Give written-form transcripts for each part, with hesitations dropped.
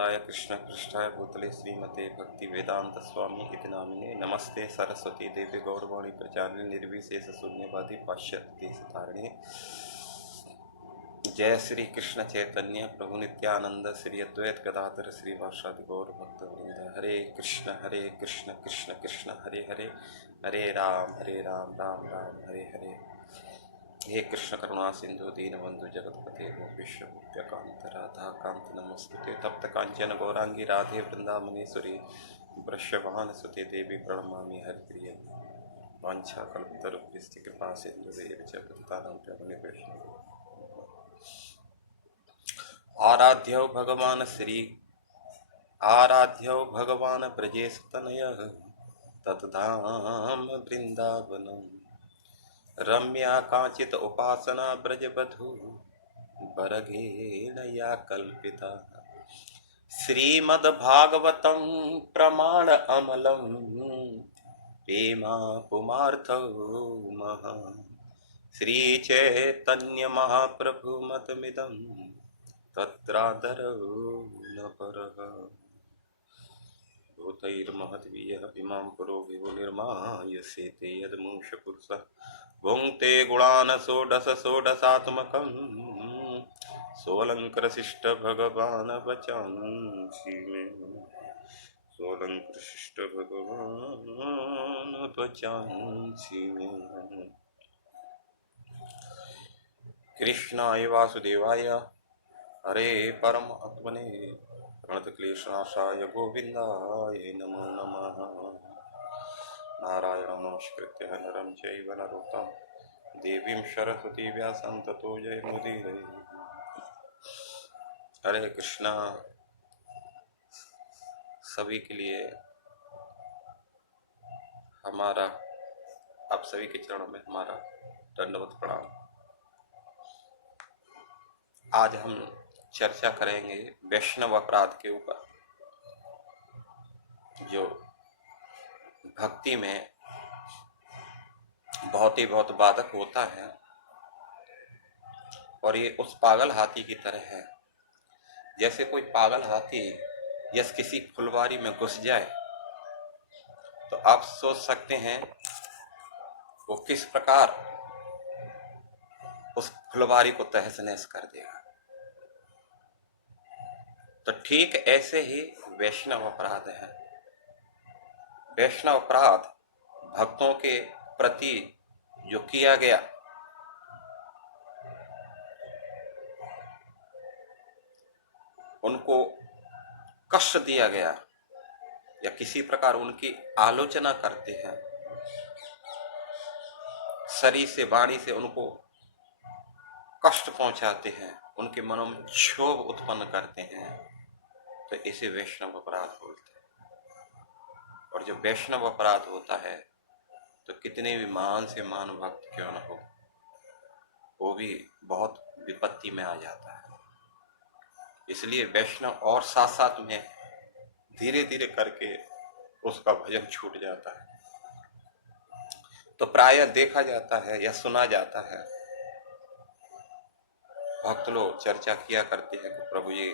प्रेमनादाय कृष्ण पृष्ठाय भूतले श्रीमते भक्ति वेदांत स्वामी इति नामिने नमस्ते सरस्वती देवी गौरवाणी प्रचारिणे निर्विशेष शून्यवादी पाश्चात्य देशतारिणे। जय श्री कृष्ण चैतन्य प्रभु नित्यानंद श्री अद्वैत गदाधर श्रीवासादि गौर भक्त वृंद। हरे कृष्ण कृष्ण कृष्ण हरे हरे, हरे राम राम राम हरे हरे। हे कृष्ण करुणा सिंधु दीनबंधु जगतपते गोपेश कांत राधा कांत नमस्ते। तप्त कांचन गौरांगी राधे वृंदावनेश्वरी वृषभान सुते देवी प्रणमामि हरिप्रिय। वांछा कल्पतरुभ्यश्च कृपा सिंधुदेव च पतितानां पावनेभ्यो। आराध्यो भगवान ब्रजेशतनयः तत्धाम वृंदावनम्। रम्या कांचित उपासना ब्रजबधू बरगेण या कल्पिता। श्रीमद्भागवतं प्रमाण अमलं प्रेमा पुमार्थौ महा। श्रीचैतन्य महाप्रभु मतमिदं तत्रादरौ न परः। भूतैर्महद्भिः इमां पुरो विभो निर्मायसेते यद्मूष पुरुषः भुङ्क्ते गुणान् षोडशात्मकम्। सोऽलङ्कृशिष्ट भगवान् वचांसि मे, सोऽलङ्कृशिष्ट भगवान् वचांसि मे। कृष्णाय वासुदेवाय हरे परमात्मने प्रणतक्लेशनाशाय गोविन्दाय नमो नमः। नारायणं नमस्कृत्य नरं चैव नरोत्तमं देवीं सरस्वती व्यासं ततो जयमुदीरये। हरे कृष्णा। सभी के लिए हमारा, आप सभी के चरणों में हमारा दंडवत प्रणाम। आज हम चर्चा करेंगे वैष्णव अपराध के ऊपर, जो भक्ति में बहुत बाधक होता है। और ये उस पागल हाथी की तरह है, जैसे कोई पागल हाथी यस किसी फुलवारी में घुस जाए तो आप सोच सकते हैं वो किस प्रकार उस फुलवारी को तहस नहस कर देगा। तो ठीक ऐसे ही वैष्णव अपराध है। वैष्णव अपराध भक्तों के प्रति जो किया गया, उनको कष्ट दिया गया या किसी प्रकार उनकी आलोचना करते हैं, शरीर से वाणी से उनको कष्ट पहुंचाते हैं, उनके मनों में क्षोभ उत्पन्न करते हैं, तो इसे वैष्णव अपराध बोलते हैं। और जब वैष्णव अपराध होता है तो कितने भी महान से महान भक्त क्यों न हो, वो भी बहुत विपत्ति में आ जाता है। इसलिए वैष्णव और साथ साथ में धीरे धीरे करके उसका भजन छूट जाता है। तो प्रायः देखा जाता है या सुना जाता है, भक्त लोग चर्चा किया करते हैं कि प्रभु जी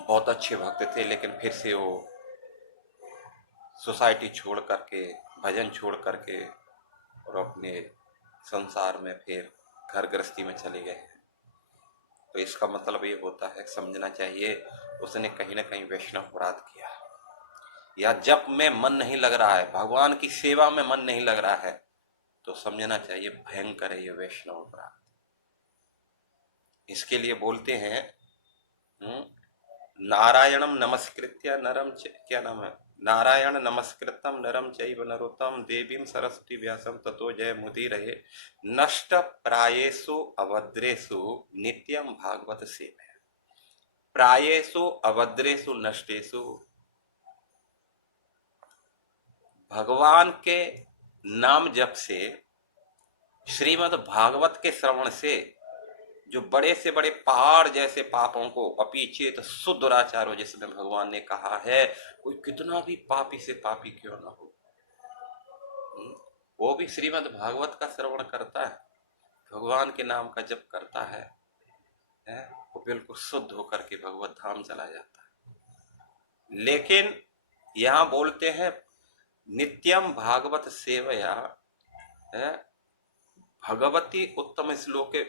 बहुत अच्छे भक्त थे, लेकिन फिर से वो सोसाइटी छोड़ करके, भजन छोड़ करके और अपने संसार में फिर घर गृहस्थी में चले गए। तो इसका मतलब ये होता है, समझना चाहिए उसने कहीं ना कहीं वैष्णव अपराध किया, या जप में मन नहीं लग रहा है, भगवान की सेवा में मन नहीं लग रहा है, तो समझना चाहिए भयंकर है ये वैष्णव अपराध। इसके लिए बोलते हैं नारायणम नमस्कृत्य नरम क्या नाम है, नारायण नमस्कृतम नरम चैव नरोत्तम देवीं सरस्वती व्यासम ततो जय मुदीरये। नष्ट प्रायेषु अभद्रेषु नित्यम भागवत सेवया। प्रायेषु अभद्रेषु नष्टेषु, भगवान के नाम जप से, श्रीमद् भागवत के श्रवण से जो बड़े से बड़े पहाड़ जैसे पापों को, अपीचेत सुदुराचारो जिसमें भगवान ने कहा है, कोई कितना भी पापी से पापी क्यों ना हो, वो भी श्रीमद् भागवत का श्रवण करता है, भगवान के नाम का जप करता है, वो बिल्कुल शुद्ध होकर के भगवत धाम चला जाता है। लेकिन यहां बोलते हैं नित्यम भागवत सेवया भगवती उत्तम श्लोके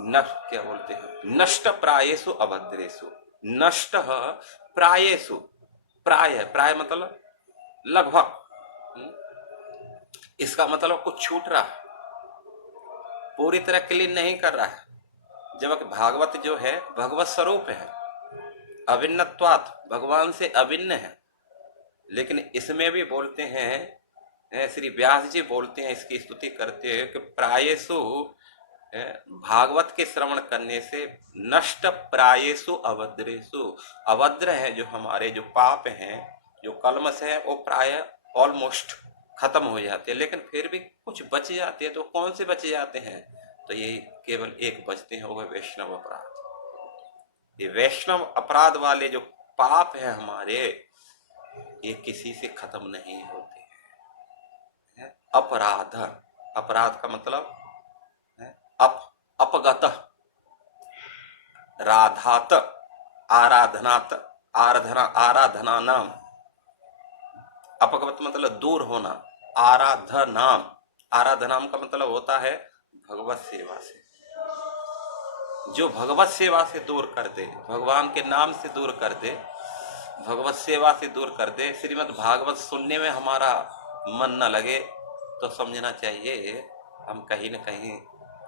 क्या बोलते हैं, नष्ट प्रायेषु अभद्रेषु। नष्ट प्रायेषु, प्राय प्राय मतलब लगभग, इसका मतलब कुछ छूट रहा है, पूरी तरह क्लीन नहीं कर रहा है। जबकि भागवत जो है भगवत स्वरूप है, अभिन्नत्वात् भगवान से अभिन्न है। लेकिन इसमें भी बोलते हैं, श्री व्यास जी बोलते हैं, इसकी स्तुति करते हैं कि प्रायेषु भागवत के श्रवण करने से नष्ट प्रायेषु अभद्रेषु। अभद्र है जो हमारे जो पाप हैं, जो कलमश है, वो प्राय ऑलमोस्ट खत्म हो जाते हैं। लेकिन फिर भी कुछ बच जाते हैं। तो कौन से बच जाते हैं? तो ये केवल एक बचते हैं, वो है वैष्णव अपराध। ये वैष्णव अपराध वाले जो पाप है हमारे, ये किसी से खत्म नहीं होते हैं। अपराध, अपराध का मतलब अपगत, राधात, आराधनात, आराधना नाम। अपगत मतलब दूर होना, आराधनाम, आराधनाम का मतलब होता है भगवत सेवा से। जो भगवत सेवा से दूर कर दे, भगवान के नाम से दूर कर दे, भगवत सेवा से दूर कर दे, श्रीमद् भागवत सुनने में हमारा मन न लगे, तो समझना चाहिए हम कहीं न कहीं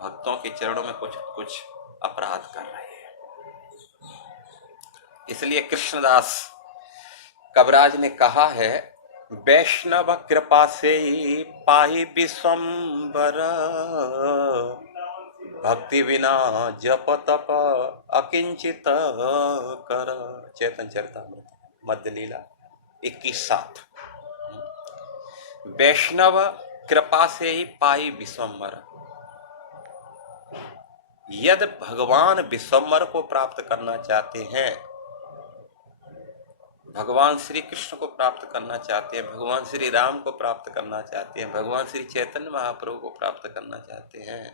भक्तों के चरणों में कुछ कुछ अपराध कर रहे हैं। इसलिए कृष्णदास कविराज ने कहा है, वैष्णव कृपा से पाहि विश्वम्बर, भक्ति बिना जप तप अकिंचित कर। चैतन्य चरितामृत मध्य लीला 21:7। वैष्णव कृपा से ही पाई विश्वम्बर। यदि भगवान विश्वम्बर को प्राप्त करना चाहते हैं, भगवान श्री कृष्ण को प्राप्त करना चाहते हैं, भगवान श्री राम को प्राप्त करना चाहते हैं, भगवान श्री चैतन्य महाप्रभु को प्राप्त करना चाहते हैं,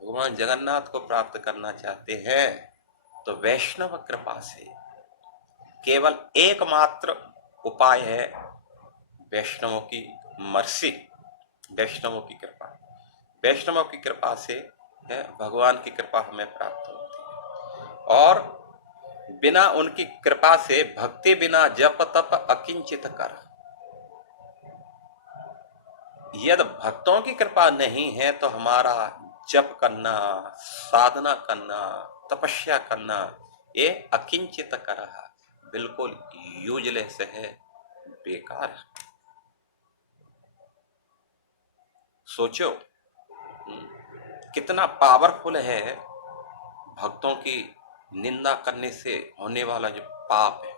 भगवान जगन्नाथ को प्राप्त करना चाहते हैं, तो वैष्णव कृपा से केवल एकमात्र उपाय है वैष्णवों की मर्सी, वैष्णवों की कृपा। वैष्णवों की कृपा से भगवान की कृपा हमें प्राप्त होती है। और बिना उनकी कृपा से भक्ति बिना जप तप अकिंचित कर। यदि भक्तों की कृपा नहीं है तो हमारा जप करना, साधना करना, तपस्या करना, ये अकिंचित कर, बिल्कुल यूजलेस है, बेकार है। सोचो कितना पावरफुल है भक्तों की निंदा करने से होने वाला जो पाप है।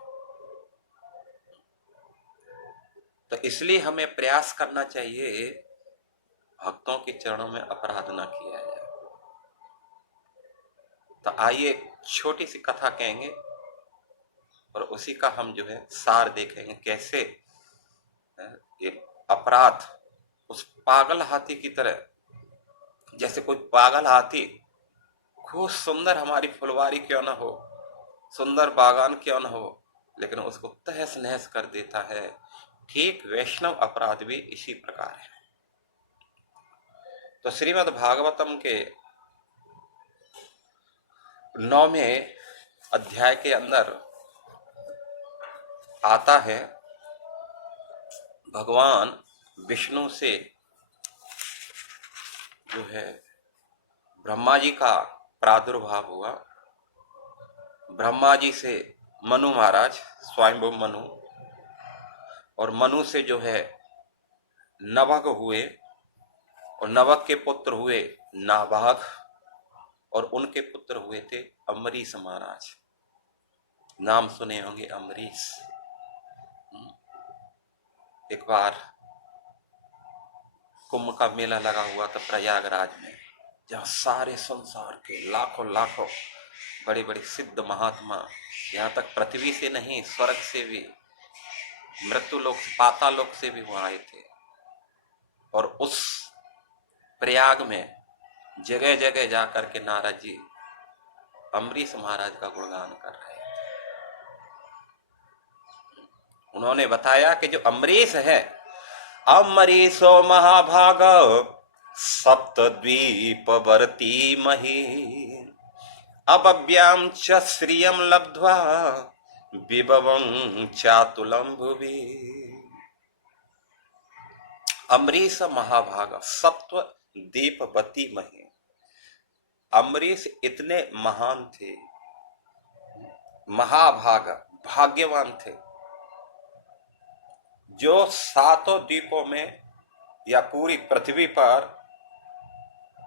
तो इसलिए हमें प्रयास करना चाहिए भक्तों के चरणों में अपराध न किया जाए। तो आइए छोटी सी कथा कहेंगे और उसी का हम जो है सार देखेंगे, कैसे ये अपराध उस पागल हाथी की तरह, जैसे कोई पागल हाथी खूब सुंदर हमारी फुलवारी क्यों ना हो, सुंदर बागान क्यों न हो, लेकिन उसको तहस नहस कर देता है। ठीक वैष्णव अपराध भी इसी प्रकार है। तो श्रीमद् भागवतम के 9वें अध्याय के अंदर आता है, भगवान विष्णु से जो है ब्रह्मा जी का प्रादुर्भाव हुआ। ब्रह्मा जी से मनु महाराज, स्वयंभू मनु, और मनु से जो है नभग हुए, और नभग के पुत्र हुए नाभाग, और उनके पुत्र हुए थे अम्बरीश महाराज। नाम सुने होंगे अम्बरीश। एक बार कुंभ का मेला लगा हुआ था प्रयागराज में, जहाँ सारे संसार के लाखों लाखों बड़े बड़े सिद्ध महात्मा, यहाँ तक पृथ्वी से नहीं स्वर्ग से भी, मृत्यु लोक पाताल लोक से भी वहां आए थे। और उस प्रयाग में जगह जगह जाकर के नारद जी अम्बरीश महाराज का गुणगान कर रहे हैं। उन्होंने बताया कि जो अम्बरीश है, अम्बरीशो महाभाग सप्तद्वीपवर्ती मही अव्याम च श्रियम लब्ध्वा विभवं चातुलम भुवि। अम्बरीश महाभाग सप्त दीपवती मही। अम्बरीश इतने महान थे, महाभाग भाग्यवान थे, जो सातों द्वीपों में या पूरी पृथ्वी पर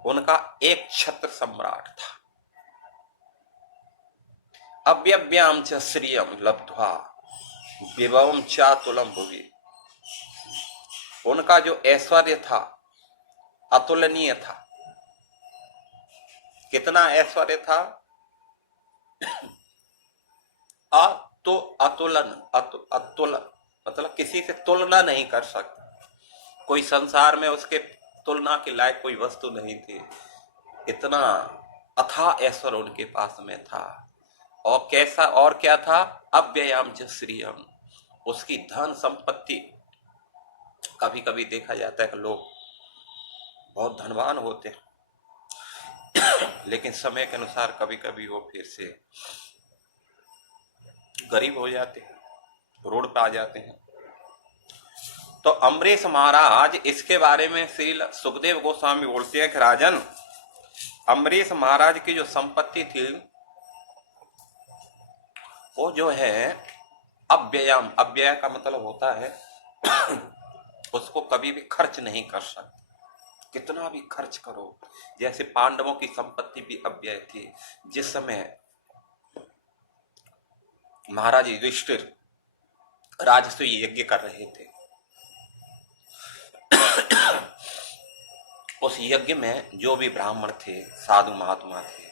उनका एक छत्र सम्राट था। अव्यव्याम च श्रियम लब्ध्वा विभवम चातुलम भुवि। उनका जो ऐश्वर्य था अतुलनीय था। कितना ऐश्वर्य था? अतुल मतलब किसी से तुलना नहीं कर सकता। कोई संसार में उसके तुलना के लायक कोई वस्तु नहीं थी। इतना अथाह ऐश्वर्य उनके पास में था। और कैसा और क्या था? अव्ययाम च श्रियम। उसकी धन संपत्ति, कभी कभी देखा जाता है कि लोग बहुत धनवान होते हैं लेकिन समय के अनुसार कभी कभी वो फिर से गरीब हो जाते हैं, रोड पे आ जाते हैं। तो अम्बरीश महाराज, इसके बारे में श्री सुखदेव गोस्वामी बोलते हैं कि राजन, अम्बरीश महाराज की जो संपत्ति थी वो जो है अव्ययम, अव्यय का मतलब होता है उसको कभी भी खर्च नहीं कर सकते। कितना भी खर्च करो, जैसे पांडवों की संपत्ति भी अव्यय थी। जिस समय महाराज युधिष्ठिर राजसूय यज्ञ कर रहे थे, उस यज्ञ में जो भी ब्राह्मण थे, साधु महात्मा थे,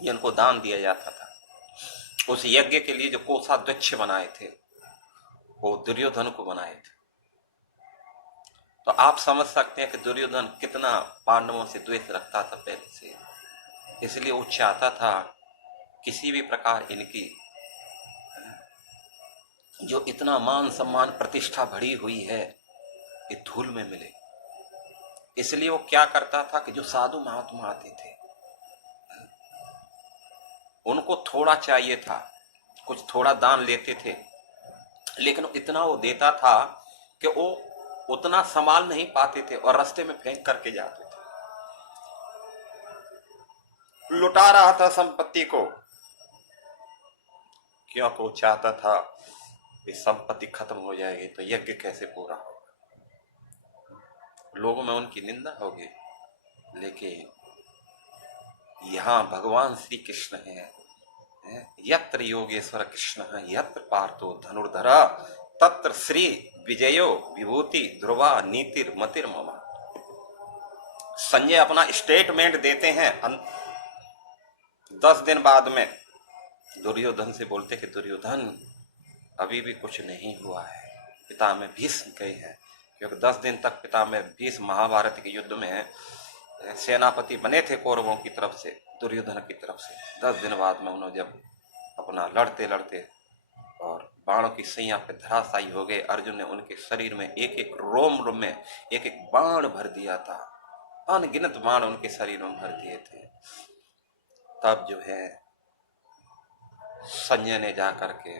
जिनको दान दिया जाता था, उस यज्ञ के लिए जो कोषाध्यक्ष बनाए थे वो दुर्योधन को बनाए थे। तो आप समझ सकते हैं कि दुर्योधन कितना पांडवों से द्वेष रखता था पहले से। इसलिए वो चाहता था किसी भी प्रकार इनकी जो इतना मान सम्मान प्रतिष्ठा बढ़ी हुई है ये धूल में मिले। इसलिए वो क्या करता था कि जो साधु महात्मा आते थे उनको थोड़ा चाहिए था, कुछ थोड़ा दान लेते थे, लेकिन इतना वो देता था कि वो उतना संभाल नहीं पाते थे और रास्ते में फेंक करके जाते थे। लुटा रहा था संपत्ति को, क्योंकि वो चाहता था कि संपत्ति खत्म हो जाएगी तो यज्ञ कैसे पूरा होगा, लोगों में उनकी निंदा होगी। लेकिन यहां भगवान श्री कृष्ण है, यत्र योगेश्वर कृष्ण है यत्र पार्थो धनुर्धर तत्र श्री विजयो विभूति ध्रुवा नीतिर मतिर ममा। संजय अपना स्टेटमेंट देते हैं 10 दिन बाद में दुर्योधन से बोलते कि दुर्योधन अभी भी कुछ नहीं हुआ है, पितामह भीष्म गए हैं। क्योंकि 10 दिन तक पितामह भीष्म महाभारत के युद्ध में सेनापति बने थे कौरवों की तरफ से, दुर्योधन की तरफ से। 10 दिन बाद में उन्होंने जब अपना लड़ते लड़ते और बाणों की सैया पे धराशायी हो गए, अर्जुन ने उनके शरीर में एक एक रोम में एक एक बाण भर दिया था, अनगिनत बाण उनके शरीर में भर दिए थे। तब जो है संजय ने जाकर के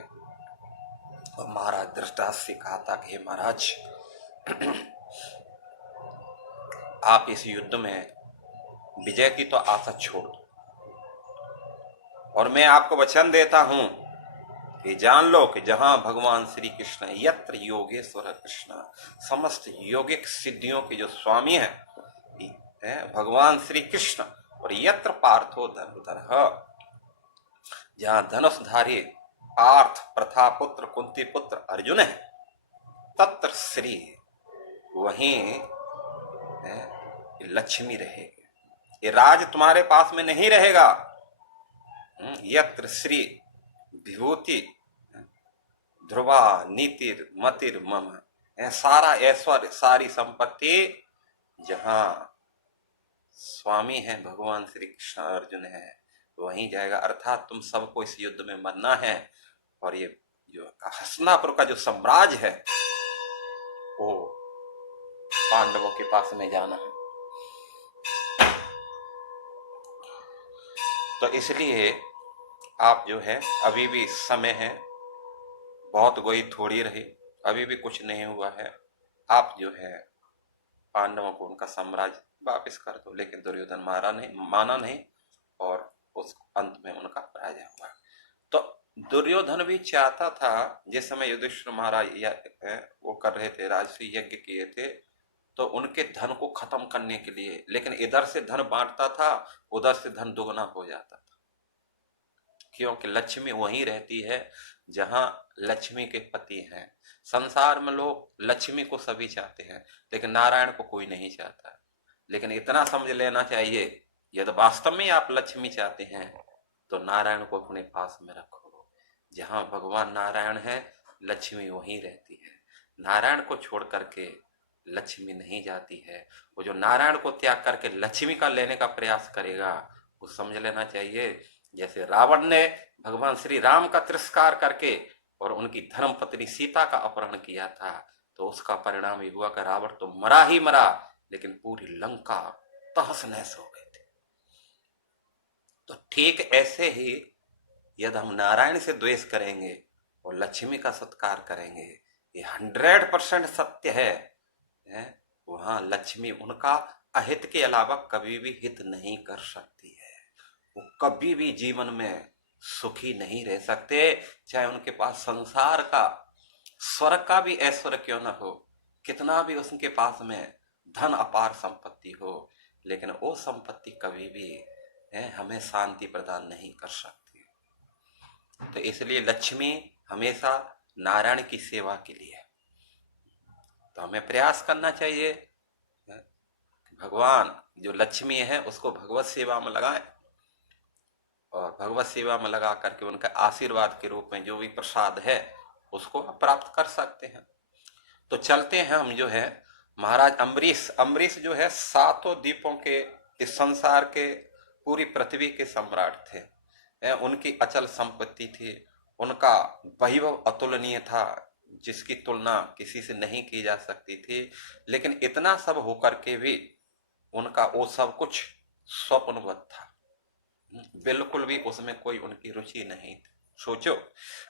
महाराज धृतराष्ट्र से कहा था कि हे महाराज आप इस युद्ध में विजय की तो आशा छोड़ दो और मैं आपको वचन देता हूं कि जान लो कि जहां भगवान श्री कृष्ण यत्र योगेश्वर कृष्ण, समस्त योगिक सिद्धियों के जो स्वामी हैं भगवान श्री कृष्ण, और यत्र पार्थो धनुर्धर, जहां धनुषधारी पार्थ प्रथा पुत्र कुंती पुत्र अर्जुन है, तत्र श्री, वहीं लक्ष्मी रहेगी। ये राज तुम्हारे पास में नहीं रहेगा। यत्र श्री विभूति ध्रुवा नीतिर मतिर मम, सारा ऐश्वर्य सारी संपत्ति जहां स्वामी है भगवान श्री कृष्ण, अर्जुन है वहीं जाएगा। अर्थात तुम सबको इस युद्ध में मरना है, और ये जो हस्तिनापुर का जो साम्राज्य है वो पांडवों के पास में जाना है। तो इसलिए आप जो है अभी भी समय है, बहुत गोई थोड़ी रही, अभी भी कुछ नहीं हुआ है। आप जो है पांडवों को उनका साम्राज्य वापस कर दो। लेकिन दुर्योधन माना नहीं, और उस अंत में उनका पराजय हुआ। तो दुर्योधन भी चाहता था, जिस समय युधिष्ठिर महाराज वो कर रहे थे, राजसूय यज्ञ किए थे, तो उनके धन को खत्म करने के लिए, लेकिन इधर से धन बांटता था, उधर से धन दुगना हो जाता था। क्योंकि लक्ष्मी वहीं रहती है जहां लक्ष्मी के पति हैं। संसार में लोग लक्ष्मी को सभी चाहते हैं, लेकिन नारायण को कोई नहीं चाहता। लेकिन इतना समझ लेना चाहिए, यदि वास्तव में आप लक्ष्मी चाहते हैं तो नारायण को अपने पास में रखो। जहां भगवान नारायण है, लक्ष्मी वहीं रहती है। नारायण को छोड़ करके लक्ष्मी नहीं जाती है। वो जो नारायण को त्याग करके लक्ष्मी का लेने का प्रयास करेगा, वो समझ लेना चाहिए जैसे रावण ने भगवान श्री राम का तिरस्कार करके और उनकी धर्म पत्नी सीता का अपहरण किया था, तो उसका परिणाम ये हुआ कि रावण तो मरा ही मरा, लेकिन पूरी लंका तहस नहस हो गई थी। तो ठीक ऐसे ही यदि हम नारायण से द्वेष करेंगे और लक्ष्मी का सत्कार करेंगे, ये 100% सत्य है, वहां लक्ष्मी उनका अहित के अलावा कभी भी हित नहीं कर सकती है। वो कभी भी जीवन में सुखी नहीं रह सकते, चाहे उनके पास संसार का, स्वर्ग का भी ऐश्वर्य क्यों न हो, कितना भी उनके पास में धन अपार संपत्ति हो, लेकिन वो संपत्ति कभी भी हमें शांति प्रदान नहीं कर सकती। तो इसलिए लक्ष्मी हमेशा नारायण की सेवा के लिए, तो हमें प्रयास करना चाहिए भगवान जो लक्ष्मी है उसको भगवत सेवा में लगाएं, और भगवत सेवा में लगा करके उनका आशीर्वाद के रूप में जो भी प्रसाद है उसको आप प्राप्त कर सकते हैं। तो चलते हैं हम जो है महाराज अम्बरीश जो है 7 द्वीपों के, इस संसार के, पूरी पृथ्वी के सम्राट थे। उनकी अचल संपत्ति थी, उनका वैभव अतुलनीय था, जिसकी तुलना किसी से नहीं की जा सकती थी। लेकिन इतना सब होकर के भी उनका वो सब कुछ स्वप्नवत था, बिल्कुल भी उसमें कोई उनकी रुचि नहीं थी। सोचो,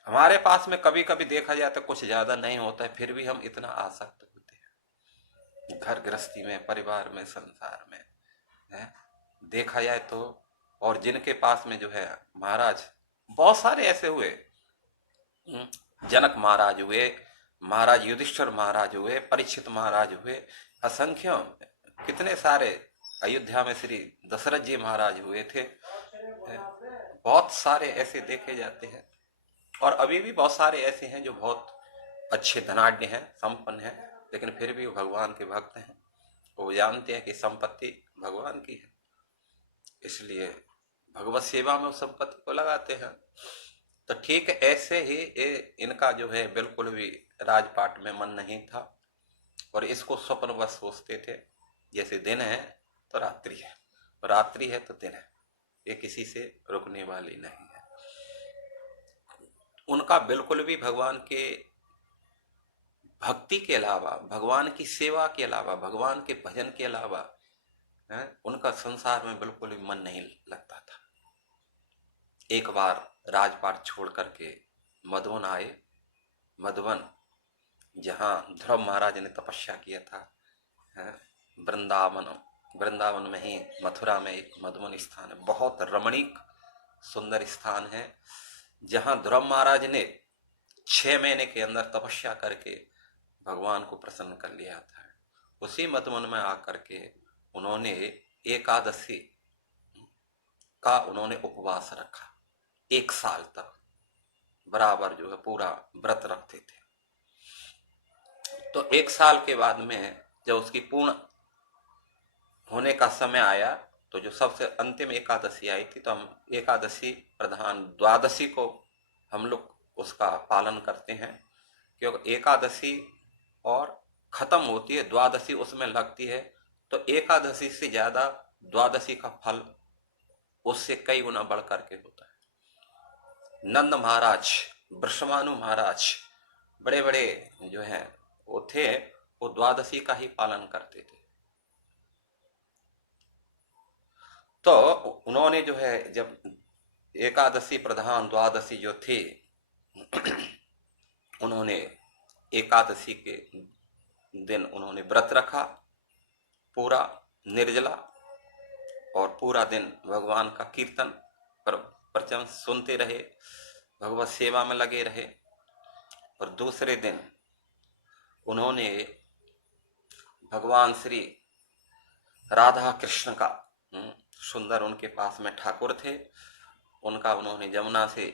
हमारे पास में कभी कभी देखा जाए तो कुछ ज्यादा नहीं होता है, फिर भी हम इतना आसक्त होते हैं घर गृहस्थी में, परिवार में, संसार में, है देखा जाए तो। और जिनके पास में जो है महाराज, बहुत सारे ऐसे हुए, जनक महाराज हुए, महाराज युधिष्ठिर महाराज हुए, परीक्षित महाराज हुए, असंख्य कितने सारे, अयोध्या में श्री दशरथ जी महाराज हुए थे, बहुत सारे ऐसे देखे जाते हैं। और अभी भी बहुत सारे ऐसे हैं जो बहुत अच्छे धनाढ्य हैं, संपन्न हैं, लेकिन फिर भी वो भगवान के भक्त हैं। वो जानते हैं कि संपत्ति भगवान की है, इसलिए भगवत सेवा में उस संपत्ति को लगाते हैं। तो ठीक ऐसे ही इनका जो है बिल्कुल भी राजपाट में मन नहीं था, और इसको स्वप्नवश सोचते थे। जैसे दिन है तो रात्रि है, रात्रि है तो दिन है, ये किसी से रुकने वाली नहीं है। उनका बिल्कुल भी भगवान के भक्ति के अलावा, भगवान की सेवा के अलावा, भगवान के भजन के अलावा उनका संसार में बिल्कुल भी मन नहीं लगता था। एक बार राजपाट छोड़ करके मधुवन आए। मधुवन जहां ध्रुव महाराज ने तपस्या किया था, वृंदावन में ही, मथुरा में एक मधुवन स्थान है, बहुत रमणीक सुंदर स्थान है, जहां ध्रुव महाराज ने 6 महीने के अंदर तपस्या करके भगवान को प्रसन्न कर लिया था। उसी मधुवन में आकर के उन्होंने एकादशी का उन्होंने उपवास रखा, 1 साल तक बराबर जो है पूरा व्रत रखते थे। तो 1 साल के बाद में जब उसकी पूर्ण होने का समय आया, तो जो सबसे अंतिम एकादशी आई थी, तो हम एकादशी प्रधान द्वादशी को हम लोग उसका पालन करते हैं, क्योंकि एकादशी और खत्म होती है, द्वादशी उसमें लगती है। तो एकादशी से ज्यादा द्वादशी का फल उससे कई गुना बढ़ करके होता है। नंद महाराज, वृषभानु महाराज, बड़े बड़े जो हैं वो थे, वो द्वादशी का ही पालन करते थे। तो उन्होंने जो है जब एकादशी प्रधान द्वादशी जो थी, उन्होंने एकादशी के दिन उन्होंने व्रत रखा पूरा निर्जला, और पूरा दिन भगवान का कीर्तन प्रवचन सुनते रहे, भगवत सेवा में लगे रहे। और दूसरे दिन उन्होंने भगवान श्री राधा कृष्ण का, सुंदर उनके पास में ठाकुर थे, उनका उन्होंने जमुना से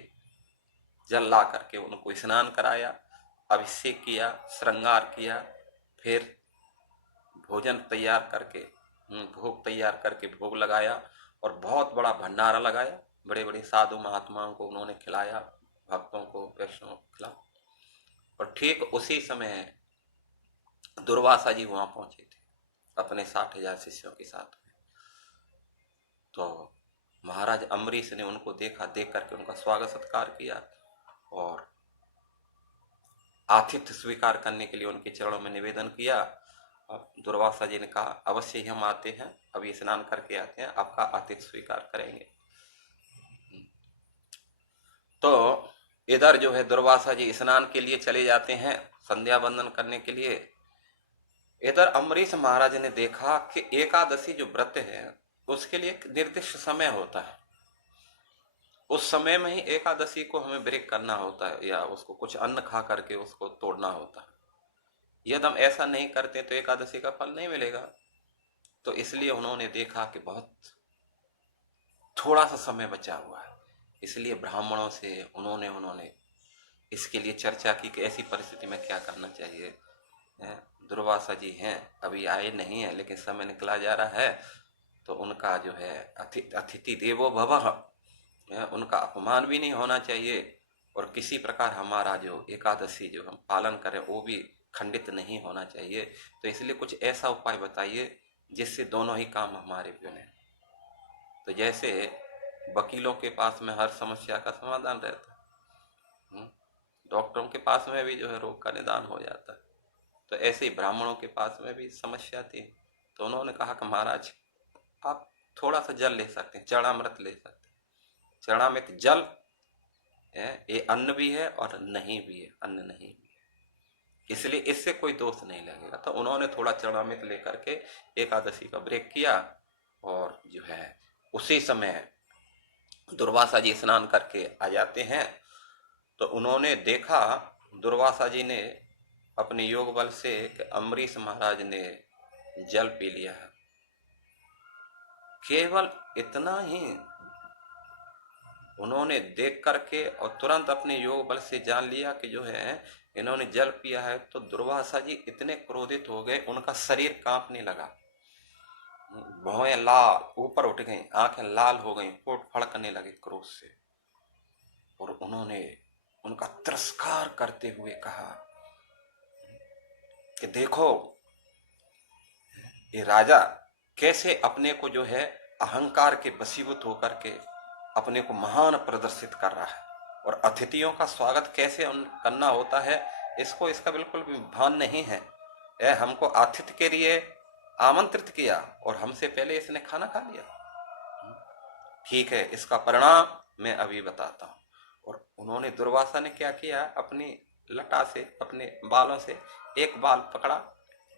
जल ला करके उनको स्नान कराया, अभिषेक किया, श्रृंगार किया, फिर भोजन तैयार करके, भोग तैयार करके भोग लगाया और बहुत बड़ा भंडारा लगाया। बड़े बड़े साधु महात्माओं को उन्होंने खिलाया, भक्तों को, वैष्णवों को खिलाया। और ठीक उसी समय दुर्वासा जी वहां पहुंचे थे अपने 60,000 शिष्यों के साथ में। तो महाराज अम्बरीश ने उनको देखा, देख करके उनका स्वागत सत्कार किया और आतिथ्य स्वीकार करने के लिए उनके चरणों में निवेदन किया। दुर्वासा जी ने कहा, अवश्य ही हम आते हैं, अभी स्नान करके आते हैं, आपका आतिथ्य स्वीकार करेंगे। तो इधर जो है दुर्वासा जी स्नान के लिए चले जाते हैं, संध्या वंदन करने के लिए। इधर अम्बरीश महाराज ने देखा कि एकादशी जो व्रत है उसके लिए एक निर्दिष्ट समय होता है, उस समय में ही एकादशी को हमें ब्रेक करना होता है, या उसको कुछ अन्न खा करके उसको तोड़ना होता है। यदि हम ऐसा नहीं करते तो एकादशी का फल नहीं मिलेगा। तो इसलिए उन्होंने देखा कि बहुत थोड़ा सा समय बचा हुआ है, इसलिए ब्राह्मणों से उन्होंने इसके लिए चर्चा की कि ऐसी परिस्थिति में क्या करना चाहिए। दुर्वासा जी हैं, अभी आए नहीं है, लेकिन समय निकला जा रहा है, तो उनका जो है अतिथि देवो भवः, उनका अपमान भी नहीं होना चाहिए, और किसी प्रकार हमारा जो एकादशी जो हम पालन करें वो भी खंडित नहीं होना चाहिए। तो इसलिए कुछ ऐसा उपाय बताइए जिससे दोनों ही काम हमारे बने। तो जैसे वकीलों के पास में हर समस्या का समाधान रहता है, डॉक्टरों के पास में भी जो है रोग का निदान हो जाता है, तो ऐसे ही ब्राह्मणों के पास में भी समस्या थी। तो उन्होंने कहा कि महाराज आप थोड़ा सा जल ले सकते हैं, चरणामृत ले सकते हैं। चरणामृत जल है, ये अन्न भी है और नहीं भी है, अन्न नहीं भी है, इसलिए इससे कोई दोष नहीं लगेगा। तो उन्होंने थोड़ा चरणामृत लेकर के एकादशी का ब्रेक किया, और जो है उसी समय दुर्वासा जी स्नान करके आ जाते हैं। तो उन्होंने देखा, दुर्वासा जी ने अपने योग बल से कि अम्बरीश महाराज ने जल पी लिया है। केवल इतना ही उन्होंने देख करके और तुरंत अपने योग बल से जान लिया कि जो है इन्होंने जल पिया है। तो दुर्वासा जी इतने क्रोधित हो गए, उनका शरीर कांपने लगा, भौएं लाल ऊपर उठ गई, आंखें लाल हो गई, होठ फड़कने लगे क्रोध से। और उन्होंने उनका तिरस्कार करते हुए कहा कि देखो ये राजा कैसे अपने को जो है अहंकार के वशीभूत होकर के अपने को महान प्रदर्शित कर रहा है, और अतिथियों का स्वागत कैसे करना होता है इसको इसका बिल्कुल भी भान नहीं है। हमको आतिथ्य के लिए आमंत्रित किया और हमसे पहले इसने खाना खा लिया। ठीक है, इसका परिणाम मैं अभी बताता हूं। और उन्होंने, दुर्वासा ने क्या किया, अपनी लटा से, अपने बालों से एक बाल पकड़ा,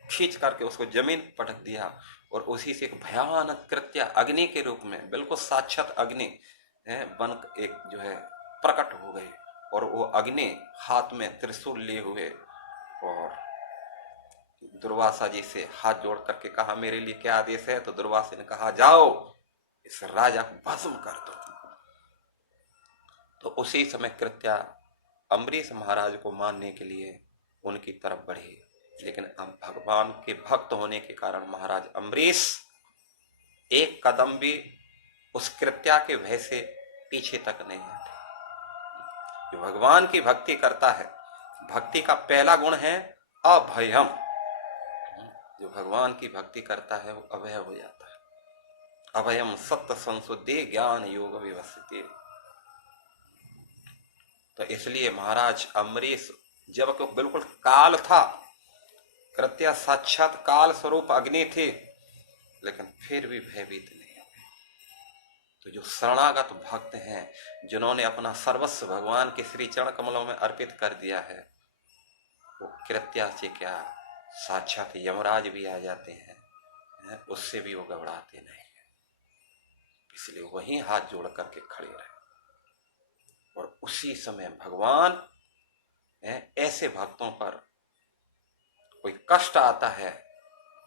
खींच करके उसको जमीन पटक दिया, और उसी से एक भयानक कृत्य अग्नि के रूप में, बिल्कुल साक्षात अग्नि बन एक जो है प्रकट हो गई। और वो अग्नि हाथ में त्रिशूल लिए हुए, और दुर्वासा जी से हाथ जोड़ करके कहा, मेरे लिए क्या आदेश है? तो दुर्वासा ने कहा, जाओ इस राजा को भस्म कर दो। तो उसी समय कृत्या अम्बरीश महाराज को मारने के लिए उनकी तरफ बढ़ी, लेकिन अब भगवान के भक्त होने के कारण महाराज अम्बरीश एक कदम भी उस कृत्या के भय से पीछे तक नहीं हटे। जो भगवान की भक्ति करता है, भक्ति का पहला गुण है अभयम। जो भगवान की भक्ति करता है वो अभय हो जाता है। अभयम सत्य संशुद्धि ज्ञान योग विवसिते। तो इसलिए महाराज अम्बरीश जब बिल्कुल काल था, कृत्या साक्षात काल स्वरूप अग्नि थी, लेकिन फिर भी भयभीत नहीं हुए। तो जो शरणागत भक्त हैं, जिन्होंने अपना सर्वस्व भगवान के श्री चरण कमलों में अर्पित कर दिया है, वो कृत्या से क्या, साक्षात यमराज भी आ जाते हैं, उससे भी वो घबराते नहीं है। इसलिए वहीं हाथ जोड़ करके खड़े रहे। और उसी समय भगवान ऐसे भक्तों पर कोई कष्ट आता है,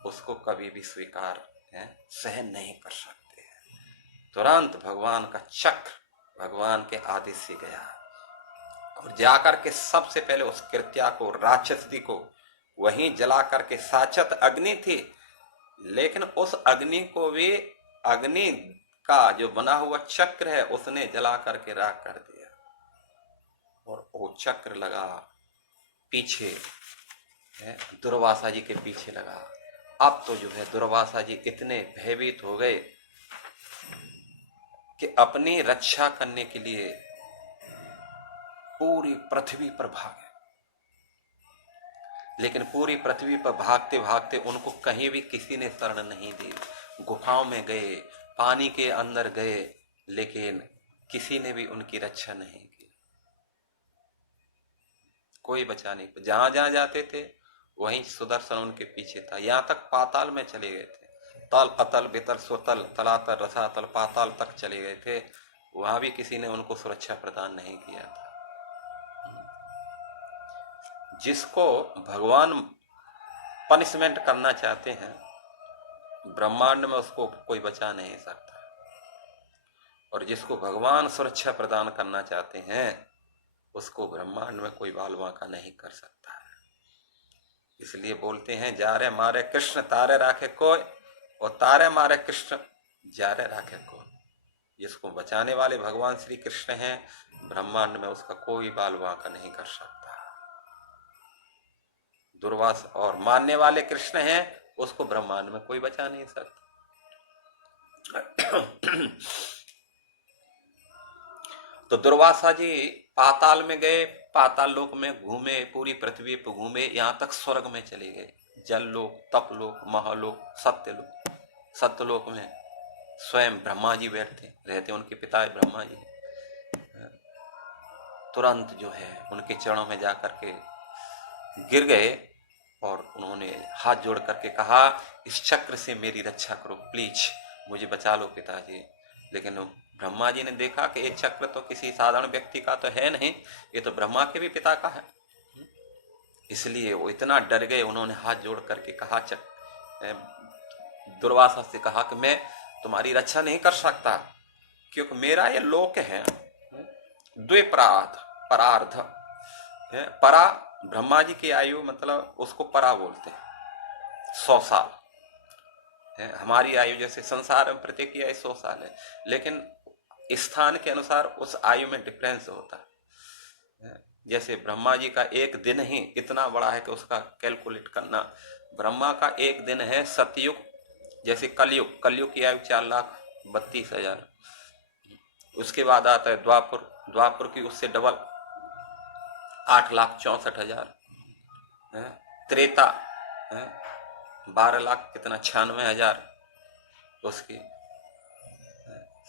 उसको कभी भी स्वीकार सहन नहीं कर सकते हैं। तुरंत भगवान का चक्र भगवान के आदेश से गया और जाकर के सबसे पहले उस कृत्या को, राक्षसी को वहीं जला करके, साक्षात अग्नि थी, लेकिन उस अग्नि को भी अग्नि का जो बना हुआ चक्र है उसने जला करके राख कर दिया। और वो चक्र लगा पीछे, दुर्वासा जी के पीछे लगा। अब तो जो है दुर्वासा जी इतने भयभीत हो गए कि अपनी रक्षा करने के लिए पूरी पृथ्वी पर भागे। लेकिन पूरी पृथ्वी पर भागते भागते उनको कहीं भी किसी ने शरण नहीं दी। गुफाओं में गए, पानी के अंदर गए, लेकिन किसी ने भी उनकी रक्षा नहीं की। कोई बचा नहीं। जहां जहां जाते थे वहीं सुदर्शन उनके पीछे था। यहां तक पाताल में चले गए थे। तल अतल बितल सुतल तलातल रसातल पाताल तक चले गए थे। वहां भी किसी ने उनको सुरक्षा प्रदान नहीं किया था। जिसको भगवान पनिशमेंट करना चाहते हैं, ब्रह्मांड में उसको कोई बचा नहीं सकता। और जिसको भगवान सुरक्षा प्रदान करना चाहते हैं, उसको ब्रह्मांड में कोई बाल बांका नहीं कर सकता है। इसलिए बोलते हैं, जा रे मारे कृष्ण तारे राखे कोई, और तारे मारे कृष्ण जा रे राखे कोई। जिसको बचाने वाले भगवान श्री कृष्ण हैं, ब्रह्मांड में उसका कोई बाल बांका नहीं कर सकता। दुर्वास और मानने वाले कृष्ण हैं, उसको ब्रह्मांड में कोई बचा नहीं सकता। तो दुर्वासा जी पाताल में गए, पाताल लोक में घूमे, पूरी पृथ्वी पर घूमे, यहां तक स्वर्ग में चले गए। जल लोक, तप लोक, महालोक, सत्यलोक। सत्यलोक में स्वयं ब्रह्मा जी बैठते रहते, उनके पिता ब्रह्मा जी। तुरंत जो है उनके चरणों में जाकर के गिर गए और उन्होंने हाथ जोड़ करके कहा, इस चक्र से मेरी रक्षा करो प्लीज, मुझे बचा लो पिताजी। लेकिन ब्रह्मा जी ने देखा कि ये चक्र तो किसी साधारण व्यक्ति का तो है नहीं, ये तो ब्रह्मा के भी पिता का है। इसलिए वो इतना डर गए, उन्होंने हाथ जोड़ करके कहा, दुर्वासा से कहा कि मैं तुम्हारी रक्षा नहीं कर सकता, क्योंकि मेरा ये लोक है द्विपरार्ध, परार्ध। परा ब्रह्मा जी की आयु मतलब उसको परा बोलते हैं, 100 साल है। हमारी आयु जैसे संसार में प्रत्येक की आयु 100 साल है, लेकिन स्थान के अनुसार उस आयु में डिफरेंस होता है। जैसे ब्रह्मा जी का एक दिन ही इतना बड़ा है कि उसका कैलकुलेट करना। ब्रह्मा का एक दिन है सतयुग, जैसे कलयुग, कलयुग की आयु 4,32,000। उसके बाद आता है द्वापुर, द्वापुर की उससे डबल 8,64,000। त्रेता 12 लाख कितना 96,000 उसकी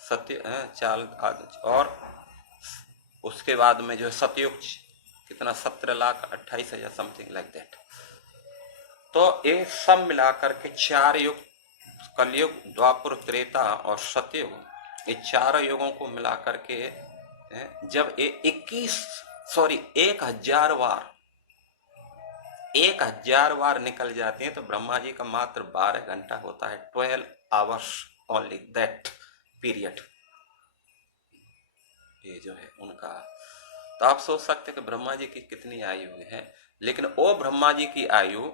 सत्य चाल। और उसके बाद में जो है सतयुग कितना 17,28,000 समथिंग लाइक दैट। तो ये सब मिलाकर के 4 युग, कलयुग, द्वापुर, त्रेता और सतयुग, ये 4 युगों को मिलाकर के जब ये 1,000 बार 1,000 बार निकल जाते हैं, तो ब्रह्मा जी का मात्र 12 घंटा होता है, 12 आवर्स ओनली दैट पीरियड। ये जो है उनका, तो आप सोच सकते कि ब्रह्मा जी की कितनी आयु है। लेकिन वो ब्रह्मा जी की आयु,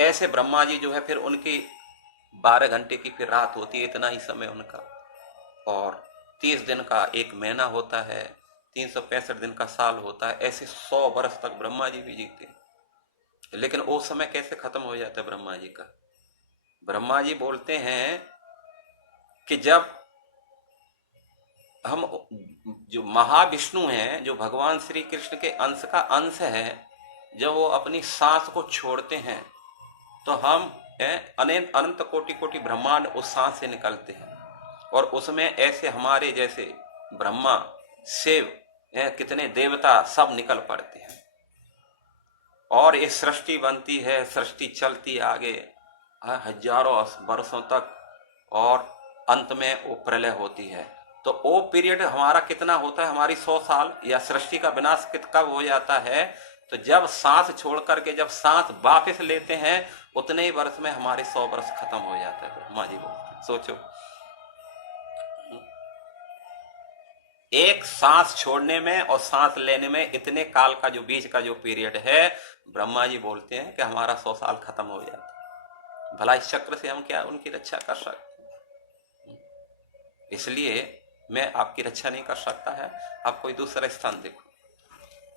ऐसे ब्रह्मा जी जो है फिर उनकी 12 घंटे की फिर रात होती है, इतना ही समय उनका। और 30 दिन का एक महीना होता है, 365 दिन का साल होता है। ऐसे 100 वर्ष तक ब्रह्मा जी भी जीते। लेकिन वो समय कैसे खत्म हो जाता है ब्रह्मा जी का? ब्रह्मा जी बोलते हैं कि जब हम, जो महाविष्णु हैं, जो भगवान श्री कृष्ण के अंश का अंश है, जब वो अपनी सांस को छोड़ते हैं तो हम अनंत अनंत कोटि कोटि ब्रह्मांड उस सांस से निकलते हैं, और उसमें ऐसे हमारे जैसे ब्रह्मा, शिव, कितने देवता सब निकल पड़ते हैं, और ये सृष्टि बनती है, सृष्टि चलती आगे हजारों वर्षों तक, और अंत में वो प्रलय होती है। तो वो पीरियड हमारा कितना होता है, हमारी 100 साल, या सृष्टि का विनाश कब हो जाता है, तो जब सांस छोड़ करके जब सांस वापस लेते हैं उतने ही वर्ष में हमारे 100 वर्ष खत्म हो जाता है। ब्रह्मा जी बोलते, सोचो, एक सांस छोड़ने में और सांस लेने में इतने काल का जो बीच का जो पीरियड है, ब्रह्मा जी बोलते हैं कि हमारा 100 साल खत्म हो जाता है। भला इस चक्र से हम क्या उनकी रक्षा कर सकते हैं? इसलिए मैं आपकी रक्षा नहीं कर सकता है, आप कोई दूसरा स्थान देखो।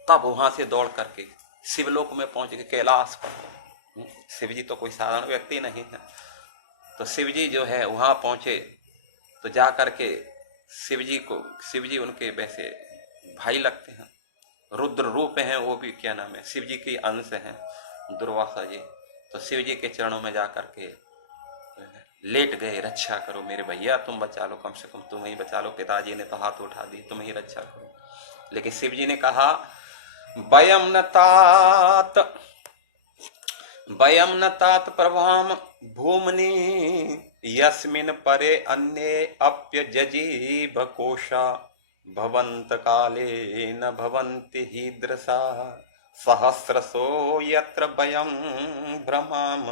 तब वहां से दौड़ करके शिवलोक में पहुंच गए, कैलाश पर। शिव जी तो कोई साधारण व्यक्ति नहीं है, तो शिव जी जो है वहां पहुंचे, तो जा करके शिव जी उनके वैसे भाई लगते हैं, रुद्र रूप हैं वो भी, क्या नाम है, शिव जी के अंश हैं दुर्वासा जी। तो शिव जी के चरणों में जा करके लेट गए, रक्षा करो मेरे भैया, तुम बचा लो, कम से कम तुम ही बचा लो, पिताजी ने तो हाथ उठा दी, तुम ही रक्षा करो। लेकिन शिव जी ने कहा, वयम न तात प्रभाम भूमनि यस्मिन परे अन्ये अप्य जजीव कोशा भवंत काले न भवंति हीदृशा सहस्रसो यत्र वयम भ्रमाम।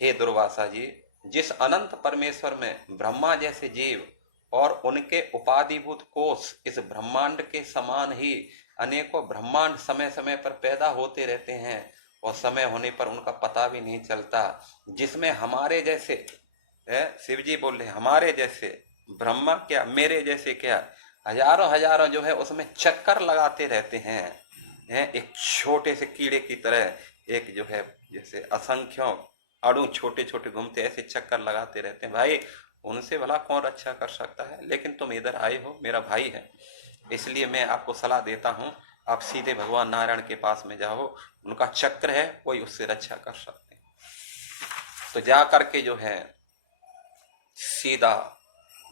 हे दुर्वासा जी, जिस अनंत परमेश्वर में ब्रह्मा जैसे जीव और उनके उपाधिभूत कोष इस ब्रह्मांड के समान ही अनेकों ब्रह्मांड समय समय पर पैदा होते रहते हैं, और समय होने पर उनका पता भी नहीं चलता, जिसमें हमारे जैसे शिव जी बोल रहे, हमारे जैसे ब्रह्मा क्या, मेरे जैसे क्या, हजारों हजारों जो है उसमें चक्कर लगाते रहते हैं, एक छोटे से कीड़े की तरह, एक जो है जैसे असंख्यों अणु छोटे छोटे घूमते, ऐसे चक्कर लगाते रहते हैं। भाई उनसे भला कौन रक्षा कर सकता है, लेकिन तुम इधर आए हो, मेरा भाई है, इसलिए मैं आपको सलाह देता हूं, आप सीधे भगवान नारायण के पास में जाओ, उनका चक्र है, कोई उससे रक्षा कर सकते हैं। तो जा करके जो है सीधा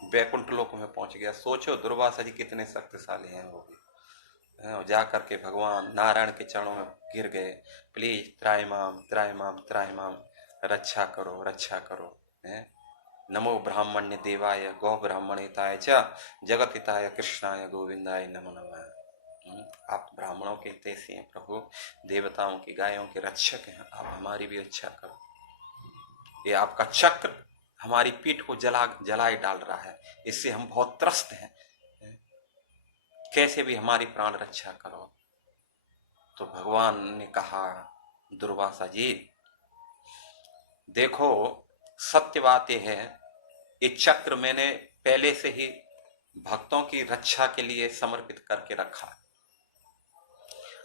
वैकुंठ लोक में पहुंच गया। सोचो दुर्वासा जी कितने शक्तिशाली हैं वो भी। जा करके भगवान नारायण के चरणों में गिर गए, प्लीज त्रायमाम त्रायमाम त्रायमाम, रक्षा करो रक्षा करो। नमो ब्राह्मण्य देवाय गौ ब्राह्मणिताय च जगतिताय कृष्णाय गोविंदाय नमो नमः। आप ब्राह्मणों के हितैषी हैं प्रभु, देवताओं की गायों के रक्षक हैं, आप हमारी भी रक्षा करो। ये आपका चक्र हमारी पीठ को जलाए डाल रहा है, इससे हम बहुत त्रस्त हैं, कैसे भी हमारी प्राण रक्षा करो। तो भगवान ने कहा, दुर्वासा जी देखो, सत्य बात यह है, ये चक्र मैंने पहले से ही भक्तों की रक्षा के लिए समर्पित करके रखा।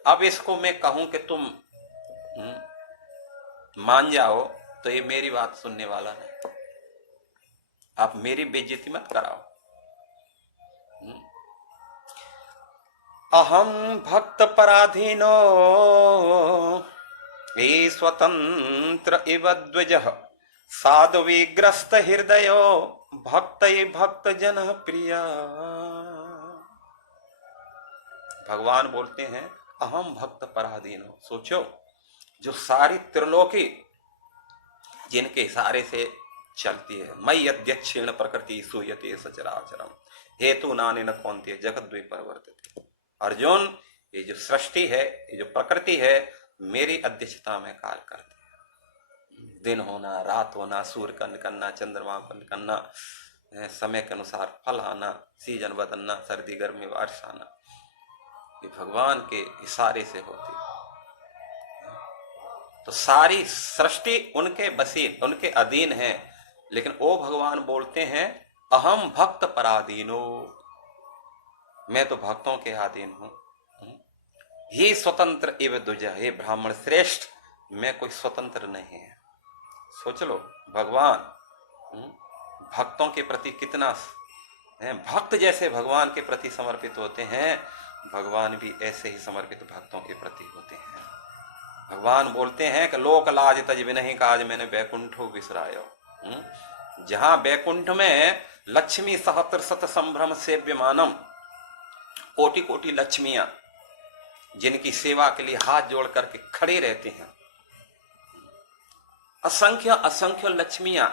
अब इसको मैं कहूं कि तुम मान जाओ तो ये मेरी बात सुनने वाला नहीं, आप मेरी बेइज्जती मत कराओ। अहम भक्त पराधीनो ये स्वतंत्र इव द्विजः साधु विग्रस्त हृदयो भक्त जन प्रिया। भगवान बोलते हैं अहम भक्त पराधीनो। सोचो, जो सारी त्रिलोकी जिनके इशारे से चलती है, मई अध्यक्षेण प्रकृति सूयते सचराचरम हेतु नाने न कौनते जगत द्विपरिवर्तिते। अर्जुन, ये जो सृष्टि है, ये जो प्रकृति है, मेरी अध्यक्षता में कार्य करती है। दिन होना, रात होना, सूर्य का निकलना, चंद्रमा का निकलना, समय के अनुसार फल आना, सीजन बदलना, सर्दी गर्मी बारिश आना, ये भगवान के इशारे से होती है। तो सारी सृष्टि उनके वसील, उनके अधीन है। लेकिन वो भगवान बोलते हैं अहम भक्त पराधीनो, मैं तो भक्तों के अधीन हूं। ही स्वतंत्र एवं द्विजा, हे ब्राह्मण श्रेष्ठ, मैं कोई स्वतंत्र नहीं है, सोच लो, भगवान भक्तों के प्रति कितना है, भक्त जैसे भगवान के प्रति समर्पित होते हैं, भगवान भी ऐसे ही समर्पित भक्तों के प्रति होते हैं। भगवान बोलते हैं कि लोक लाज तज विनहि काज मैंने बैकुंठो बिसरायो। जहां बैकुंठ में लक्ष्मी सहस्त्र शत संभ्रम सेव्यमानम, कोटि कोटि लक्ष्मियां जिनकी सेवा के लिए हाथ जोड़ करके खड़े रहते हैं, असंख्य असंख्य लक्ष्मियां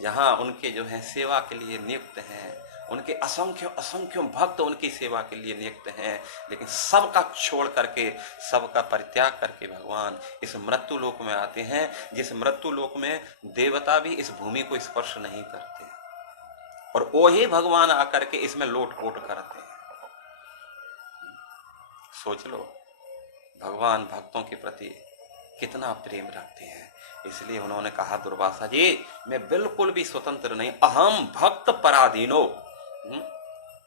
जहां उनके जो है सेवा के लिए नियुक्त हैं, उनके असंख्य असंख्य भक्त उनकी सेवा के लिए नियुक्त हैं, लेकिन सबका छोड़ करके, सबका परित्याग करके भगवान इस मृत्यु लोक में आते हैं, जिस मृत्यु लोक में देवता भी इस भूमि को स्पर्श नहीं करते, और वही भगवान आकर के इसमें लोटपोट करते हैं। सोच लो, भगवान भक्तों के प्रति कितना प्रेम रखते हैं। इसलिए उन्होंने कहा, दुर्वासा जी मैं बिल्कुल भी स्वतंत्र नहीं, अहम भक्त पराधीनो,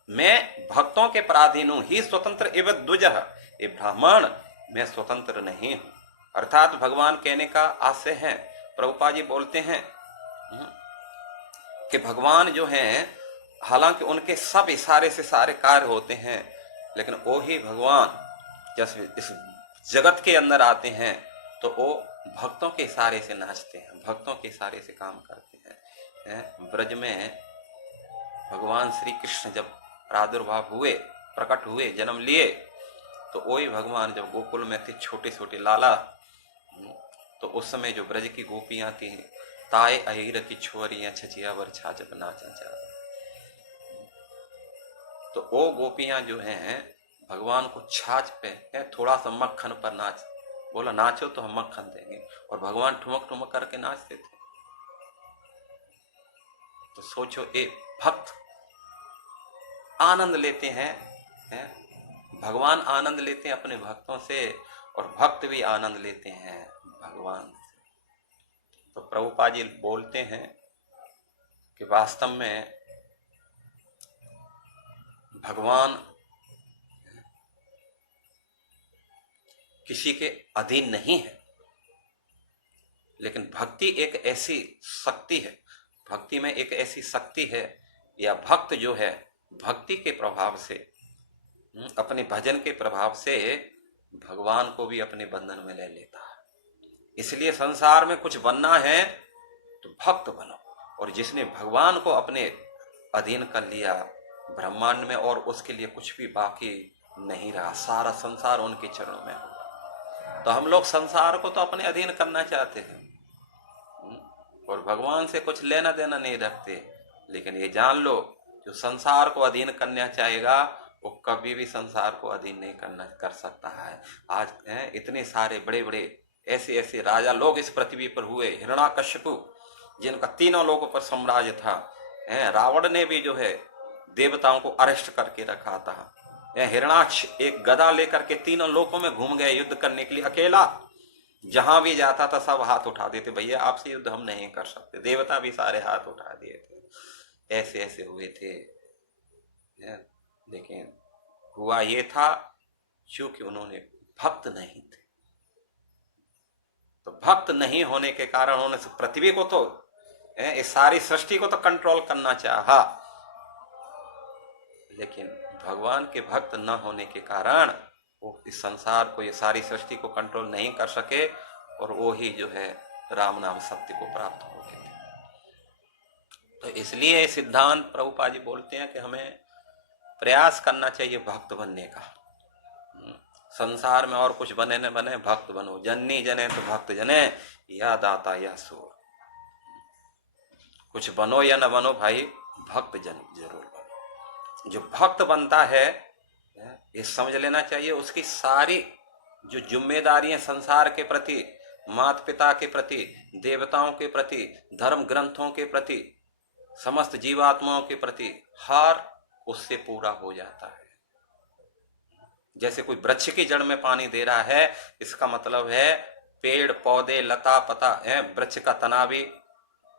मैं भक्तों के पराधीन हूं, ही स्वतंत्र एवं द्विजः, ये ब्राह्मण मैं स्वतंत्र नहीं हूं। अर्थात भगवान कहने का आशय है, प्रभुपाद जी बोलते हैं कि भगवान जो हैं, हालांकि उनके सब इशारे से सारे कार्य होते हैं, लेकिन वो ही भगवान जब इस जगत के अंदर आते हैं तो वो भक्तों के इशारे से नाचते हैं, भक्तों के इशारे से काम करते हैं। ब्रज में भगवान श्री कृष्ण जब प्रादुर्भाव हुए, प्रकट हुए, जन्म लिए, तो वही भगवान जब गोकुल में थे, छोटे छोटे लाला, तो उस समय जो ब्रज की गोपियां थी, ताए अहिर की छोरियां छचिया वर छाछ नाचा जा, तो वो गोपियां जो हैं भगवान को छाछ पे थोड़ा सा मक्खन पर नाच, बोला नाचो तो हम मक्खन देंगे, और भगवान ठुमक ठुमक करके नाचते थे। तो सोचो, एक भक्त आनंद लेते हैं, भगवान आनंद लेते हैं अपने भक्तों से, और भक्त भी आनंद लेते हैं भगवान से। तो प्रभुपाद जी बोलते हैं कि वास्तव में भगवान किसी के अधीन नहीं है, लेकिन भक्ति एक ऐसी शक्ति है, भक्ति में एक ऐसी शक्ति है, या भक्त जो है भक्ति के प्रभाव से, अपने भजन के प्रभाव से भगवान को भी अपने बंधन में ले लेता है। इसलिए संसार में कुछ बनना है तो भक्त बनो, और जिसने भगवान को अपने अधीन कर लिया ब्रह्मांड में, और उसके लिए कुछ भी बाकी नहीं रहा, सारा संसार उनके चरणों में होगा। तो हम लोग संसार को तो अपने अधीन करना चाहते हैं, और भगवान से कुछ लेना देना नहीं रखते, लेकिन ये जान लो, जो संसार को अधीन करना चाहेगा वो कभी भी संसार को अधीन नहीं कर सकता है। आज इतने सारे बड़े बड़े ऐसे ऐसे राजा लोग इस पृथ्वी पर हुए, हिरण्याकश्यपु जिनका तीनों लोगों पर साम्राज्य था, रावण ने भी जो है देवताओं को अरेस्ट करके रखा था, हिरणाक्ष एक गदा लेकर के तीनों लोकों में घूम गए युद्ध करने के लिए अकेला, जहां भी जाता था सब हाथ उठा देते, भैया आपसे युद्ध हम नहीं कर सकते, देवता भी सारे हाथ उठा दिए थे। ऐसे ऐसे हुए थे, लेकिन हुआ ये था क्योंकि उन्होंने भक्त नहीं थे। तो भक्त नहीं होने के कारण उन्होंने पृथ्वी को तो, इस सारी सृष्टि को तो कंट्रोल करना चाहा, लेकिन भगवान के भक्त न होने के कारण वो इस संसार को, ये सारी सृष्टि को कंट्रोल नहीं कर सके, और वो ही जो है राम नाम सत्य को प्राप्त हो गए। तो इसलिए सिद्धांत प्रभुपाद जी बोलते हैं कि हमें प्रयास करना चाहिए भक्त बनने का। संसार में और कुछ बने न बने, भक्त बनो, जननी जने तो भक्त जने, या दाता या सूर, कुछ बनो या न बनो भाई, भक्त जन जरूर बनो। जो भक्त बनता है ये समझ लेना चाहिए, उसकी सारी जो जिम्मेदारियां संसार के प्रति, माता पिता के प्रति, देवताओं के प्रति, धर्म ग्रंथों के प्रति, समस्त जीवात्माओं के प्रति, हर उससे पूरा हो जाता है। जैसे कोई वृक्ष की जड़ में पानी दे रहा है, इसका मतलब है पेड़ पौधे लता पता है, वृक्ष का तना भी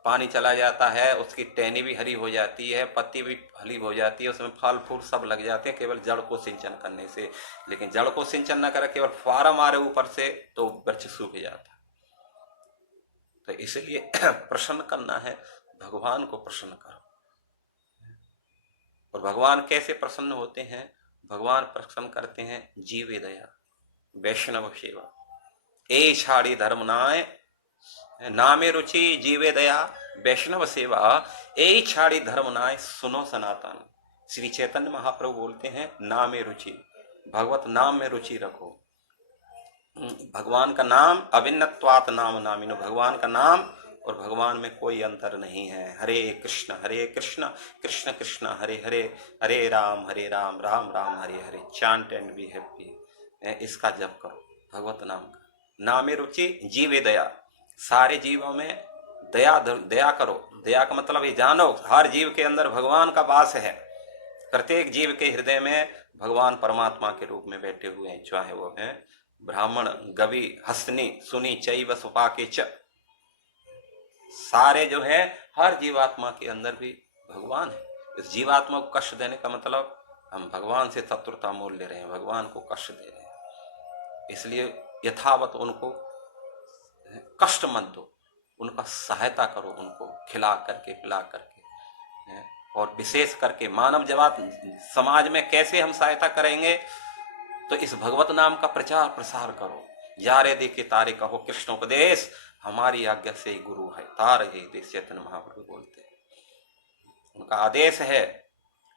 पानी चला जाता है, उसकी टहनी भी हरी हो जाती है, पत्ती भी हरी हो जाती है, उसमें फल फूल सब लग जाते हैं केवल जड़ को सिंचन करने से। लेकिन जड़ को सिंचन न करे, केवल फुहारा मारे ऊपर से, तो वृक्ष सूख जाता है। तो इसलिए प्रसन्न करना है, भगवान को प्रसन्न करो। और भगवान कैसे प्रसन्न होते हैं? भगवान प्रसन्न करते हैं जीवे दया, वैष्णव सेवा। ए छाड़ी धर्म नाय नामे रुचि जीवे दया, वैष्णव सेवा ए छाड़ी धर्म नाय सुनो सनातन। श्री चैतन्य महाप्रभु बोलते हैं नामे रुचि, भगवत नाम में रुचि रखो। भगवान का नाम अभिन्नत्वात नाम नामिनो, भगवान का नाम और भगवान में कोई अंतर नहीं है। Hare Krishna Krishna Krishna Hare Hare, Hare Ram Ram Ram Hare Hare. Chant and be happy. इसका जप करो भगवत नाम का। नामे रुचि जीवे दया, सारे जीवों में दया दया करो। दया का मतलब ये जानो हर जीव के अंदर भगवान का वास है। प्रत्येक जीव के हृदय में भगवान परमात्मा के रूप में बैठे हुए हैं, चाहे वो है ब्राह्मण, गवि, हस्नी, सुनी, चैव सुपाके च। सारे जो है हर जीवात्मा के अंदर भी भगवान है। इस जीवात्मा को कष्ट देने का मतलब हम भगवान से शत्रुता मोल ले रहे हैं, भगवान को कष्ट दे रहे हैं। इसलिए यथावत उनको कष्ट मत दो, उनका सहायता करो, उनको खिला करके पिला करके। और विशेष करके मानव जवात समाज में कैसे हम सहायता करेंगे? तो इस भगवत नाम का प्रचार प्रसार करो। यारे देखे तारे कहो कृष्णोपदेश, हमारी आज्ञा से ही गुरु है तार ही देश। चैतन्य महाप्रभु बोलते हैं, उनका आदेश है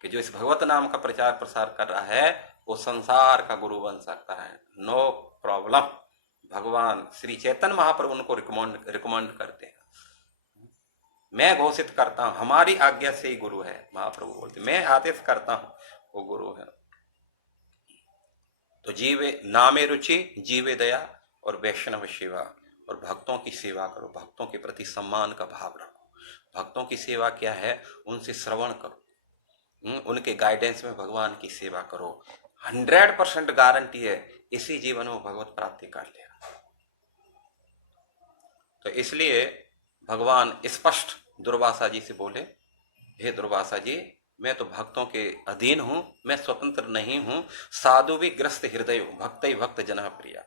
कि जो इस भगवत नाम का प्रचार प्रसार कर रहा है वो संसार का गुरु बन सकता है, नो प्रॉब्लम। भगवान श्री चैतन्य महाप्रभु उनको रिकमेंड करते हैं। मैं घोषित करता हूं हमारी आज्ञा से ही गुरु है, महाप्रभु बोलते, मैं आदेश करता हूं वो गुरु है। तो जीवे नामे रुचि जीवे दया और वैष्णव सेवा, और भक्तों की सेवा करो, भक्तों के प्रति सम्मान का भाव रखो। भक्तों की सेवा क्या है? उनसे श्रवण करो, उनके गाइडेंस में भगवान की सेवा करो। 100% गारंटी है इसी जीवन में भगवत प्राप्ति कर लेगा। तो इसलिए भगवान स्पष्ट दुर्वासा जी से बोले, हे दुर्वासा जी, मैं तो भक्तों के अधीन हूं, मैं स्वतंत्र नहीं हूं। साधु भी ग्रस्त हृदय भक्त ही भक्त जना प्रिया।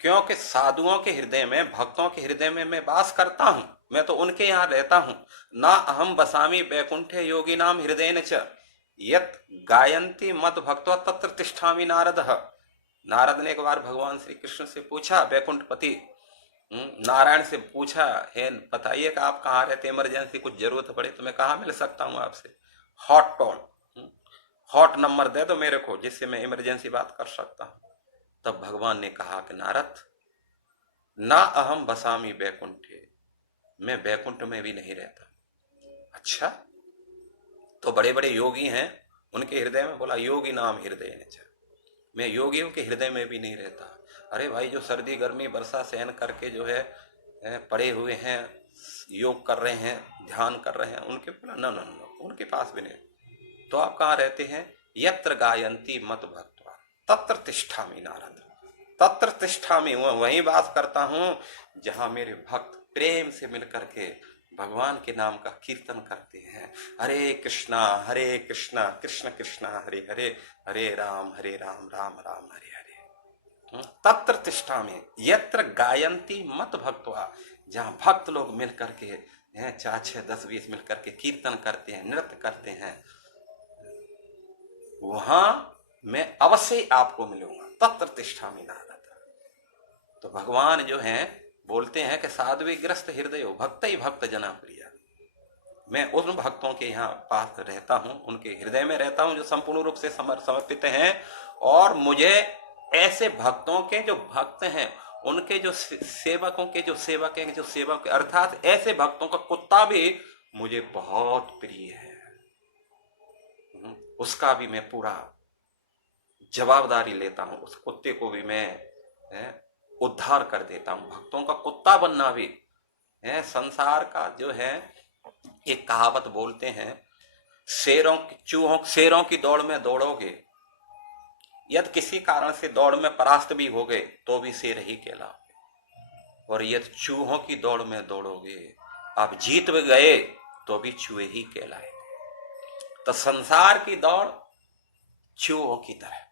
क्योंकि साधुओं के हृदय में, भक्तों के हृदय में मैं वास करता हूं, मैं तो उनके यहां रहता हूं। ना अहम बसामी बैकुंठे योगी नाम हृदय न च यत गायंती मत भक्तो तत्र तिष्ठामि नारद। नारद ने एक बार भगवान श्री कृष्ण से पूछा, बैकुंठपति नारायण से पूछा, है बताइए कि आप कहाँ रहते, इमरजेंसी कुछ जरूरत पड़े तो मैं कहाँ मिल सकता हूँ आपसे? हॉट टोन, हॉट नंबर दे दो मेरे को जिससे मैं इमरजेंसी बात कर सकता हूँ। तब भगवान ने कहा कि नारद, ना अहम बसामी बैकुंठे, मैं बैकुंठ में भी नहीं रहता। अच्छा, तो बड़े बड़े योगी हैं, उनके हृदय में बोला योगी नाम हृदय ने, मैं योगियों के हृदय में भी नहीं रहता। अरे भाई, जो सर्दी गर्मी वर्षा सहन करके जो है पड़े हुए हैं, योग कर रहे हैं, ध्यान कर रहे हैं, उनके बोला न न न, उनके पास भी नहीं। तो आप कहाँ रहते हैं? यत्र गायंती मत भक्त्वा तत्र तिष्ठामि नारद। तत्र तिष्ठामि, वहीं वास करता हूं जहां मेरे भक्त प्रेम से मिलकर के भगवान के नाम का कीर्तन करते हैं। हरे कृष्णा कृष्ण कृष्ण हरे हरे, हरे राम राम राम हरे हरे। तत्र तिष्ठामि यत्र गायंती मत भक्त्वा, जहां भक्त लोग मिल करके 4 6 10 20 मिल करके कीर्तन करते हैं, नृत्य करते हैं, वहां मैं अवश्य आपको मिलूंगा। तत्र तिष्ठामि नारद। तो भगवान जो हैं बोलते हैं कि साध्वी ग्रस्त हृदय भक्त ही भक्त जना प्रिया। मैं उन भक्तों के यहाँ पास रहता हूं, उनके हृदय में रहता हूं जो संपूर्ण रूप से समर्पित हैं। और मुझे ऐसे भक्तों के जो भक्त हैं, उनके जो सेवकों के जो सेवक हैं, जो सेवक अर्थात ऐसे भक्तों का कुत्ता भी मुझे बहुत प्रिय है। उसका भी मैं पूरा जवाबदारी लेता हूं, उस कुत्ते को भी मैं उद्धार कर देता हूं। भक्तों का कुत्ता बनना भी है। संसार का जो है एक कहावत बोलते हैं, शेरों की दौड़ में दौड़ोगे, यदि किसी कारण से दौड़ में परास्त भी हो गए तो भी शेर ही कहलाओगे। और यदि चूहों की दौड़ में दौड़ोगे, आप जीत भी गए तो भी चूहे ही कहलाए। तो संसार की दौड़ चूहों की तरह,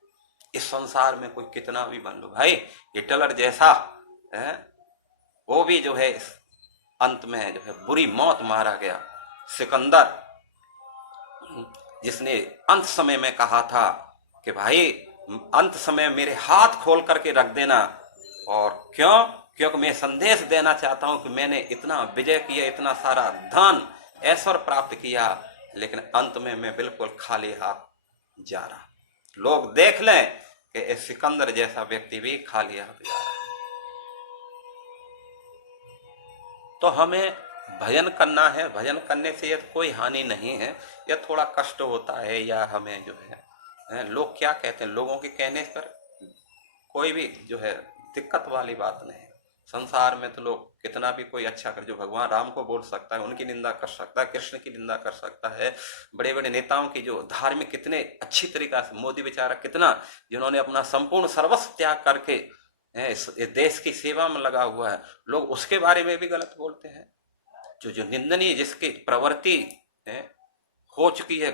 इस संसार में कोई कितना भी बन लो भाई, हिटलर जैसा है वो भी जो है इस अंत में जो है बुरी मौत मारा गया। सिकंदर, जिसने अंत समय में कहा था कि भाई अंत समय मेरे हाथ खोल करके रख देना, और क्यों? क्योंकि मैं संदेश देना चाहता हूं कि मैंने इतना विजय किया, इतना सारा धन ऐश्वर्य प्राप्त किया, लेकिन अंत में मैं बिल्कुल खाली हाथ जा रहा। लोग देख लें कि इस सिकंदर जैसा व्यक्ति भी खाली हाथ जा रहा। तो हमें भजन करना है। भजन करने से यह कोई हानि नहीं है। यह थोड़ा कष्ट होता है, या हमें जो है लोग क्या कहते हैं, लोगों के कहने पर कोई भी जो है दिक्कत वाली बात नहीं। संसार में तो लोग कितना भी कोई अच्छा कर, जो भगवान राम को बोल सकता है उनकी निंदा कर सकता है, कृष्ण की निंदा कर सकता है, बड़े बड़े नेताओं की जो धार्मिक कितने अच्छी तरीका से, मोदी बेचारा कितना, जिन्होंने अपना संपूर्ण सर्वस्व त्याग करके इस देश की सेवा में लगा हुआ है, लोग उसके बारे में भी गलत बोलते हैं। जो निंदनीय जिसकी प्रवृत्ति हो चुकी है,